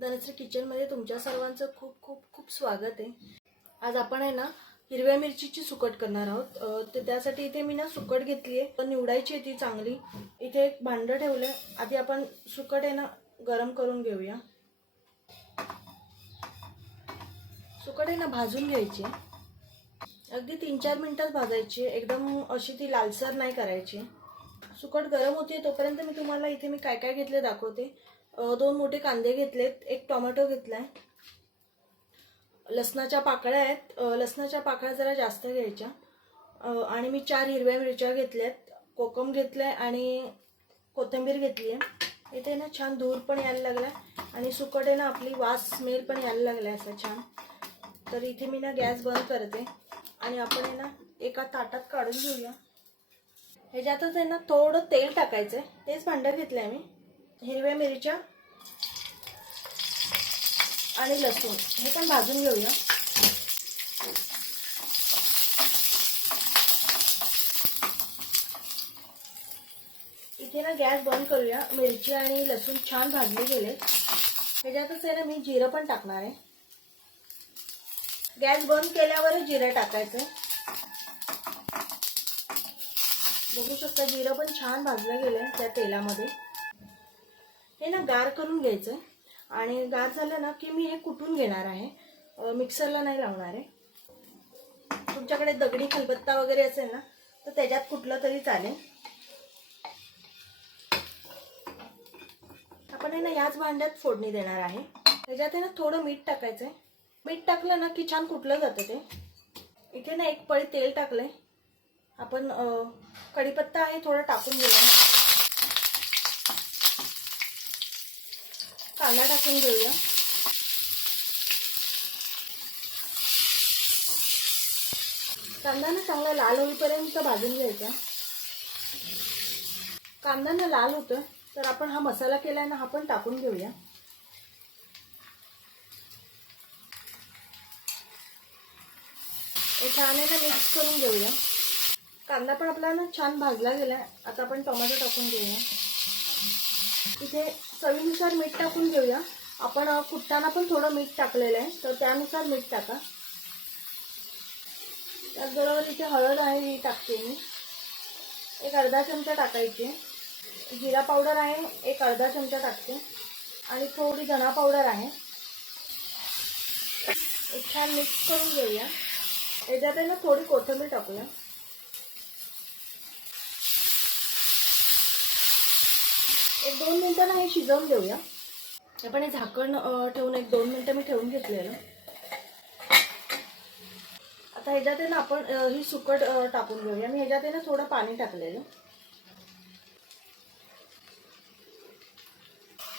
धनश्री किचनमध्ये तुमच्या सर्वांचं खूप खूप खूप स्वागत आहे. आज आपण आहे ना हिरव्या मिरचीची सुकट करणार आहोत. तर त्यासाठी इथे मी ना सुकट घेतली आहे निवडायची आहे ती चांगली. इथे एक भांडं ठेवलं आहे आधी आपण सुकट आहे ना गरम करून घेऊया. सुकट आहे ना भाजून घ्यायची. अगदी तीन चार मिनिटात भाजायची. एकदम अशी ती लालसर नाही करायची. सुकट गरम होते तोपर्यंत मी तुम्हाला इथे मी काय काय घेतले दाखवते. दोन मोठे कांदे घेतलेत एक टोमॅटो घेतलाय. लसणाच्या पाकळ्या आहेत. लसणाच्या पाकळ्या जरा जास्त घ्यायच्या. आणि मी चार हिरव्या मिरच्या घेतल्यात. कोकम घेतलाय आणि कोथिंबीर घेतली आहे इथे ना छान धूर पण यायला लागलाय आणि सुकट आहे ना आपली वास स्मेल पण यायला लागलाय असं छान. तर इथे मी ना गॅस बंद करते आणि आपण आहे ना एका ताटात काढून घेऊया. ह्याच्यातच आहे ना थोडं तेल टाकायचं आहे तेच भांडं घेतलं आहे मी. हिरव्या मिरच्या आणि लसूण. हे पण भाजून घेऊया. इथे ना गॅस बंद करूया. मिरची आणि लसूण छान भाजले गेले ह्याच्यातच आहे ना मी जिरं पण टाकणार आहे. गॅस बंद केल्यावरच जिरं टाकायचं बघू शकता जिरं पण छान भाजलं गेलं त्या तेलामध्ये. हे ना गार करून घ्यायचं. आणि गार झालं ना की मी हे कुटून घेणार आहे. मिक्सरला नाही लावणार आहे. तुमच्याकडे दगडी खलबत्ता वगैरे असेल ना तर त्याच्यात कुठलं तरी चालेल. आपण आहे ना याच भांड्यात फोडणी देणार आहे. त्याच्यात आहे ना थोडं मीठ टाकायचं आहे मीठ टाकलं ना की छान कुटलं जातं ते. इथे ना एक पळी तेल टाकलंय. आपण कढीपत्ता आहे थोडं टाकून घेऊया. कांदा टाकून घेऊया. कांदा ना चांगला लाल होईपर्यंत भाजून घ्यायचा. कांदा ना लाल होतं तर आपण हा मसाला केलाय ना हा पण टाकून घेऊया. छान आहे ना मिक्स करून घेऊया. कांदा पण आपला ना छान भाजला गेलाय. आता आपण टोमॅटो टाकून घेऊया. इथे चवीनुसार मीठ टाकून घेऊया. आपण अ, कुटताना पण थोडं मीठ टाकलेलं आहे तर त्यानुसार मीठ टाका. त्याचबरोबर इथे हळद आहे ही टाकते मी. एक अर्धा चमचा टाकायची. जिरा पावडर आहे एक अर्धा चमचा टाकते. आणि थोडी धना पावडर आहे. एक छान मिक्स करून घेऊया. याच्यात आहे ना थोडी कोथिंबीर टाकूया. एक दोन मिनटं ना हे शिजवून घेऊया आपण हे झाकण ठेवून एक दोन मिनटं मी ठेवून घेतलेलं. आता ह्याच्यात आहे ना आपण ही सुकट टाकून घेऊया. मी ह्याच्यात आहे ना थोडं पाणी टाकलेलं.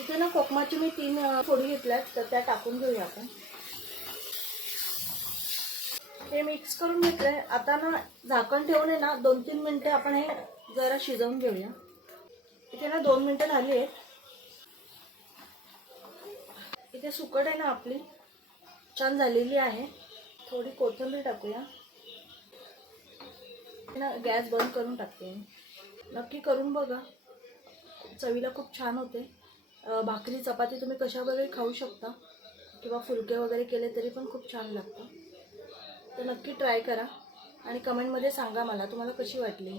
इथे ना कोकमाची मी तीन फोडी घेतल्यात तर त्या टाकून घेऊया आपण. हे मिक्स करून घेतलंय. आता ना झाकण ठेवून आहे ना दोन तीन मिनिटं आपण हे जरा शिजवून घेऊया. इथे ना दोन मिनटं झाली आहेत. इथे सुकट आहे ना आपली. छान झालेली आहे. थोडी कोथिंबीर टाकूया. ना गॅस बंद करून टाकते नक्की करून बघा. चवीला खूप छान होते. भाकरी चपाती तुम्ही कशा वगैरे खाऊ शकता किंवा फुलके वगैरे केले तरी पण खूप छान लागतं. तर नक्की ट्राय करा आणि कमेंटमध्ये सांगा मला तुम्हाला कशी वाटली?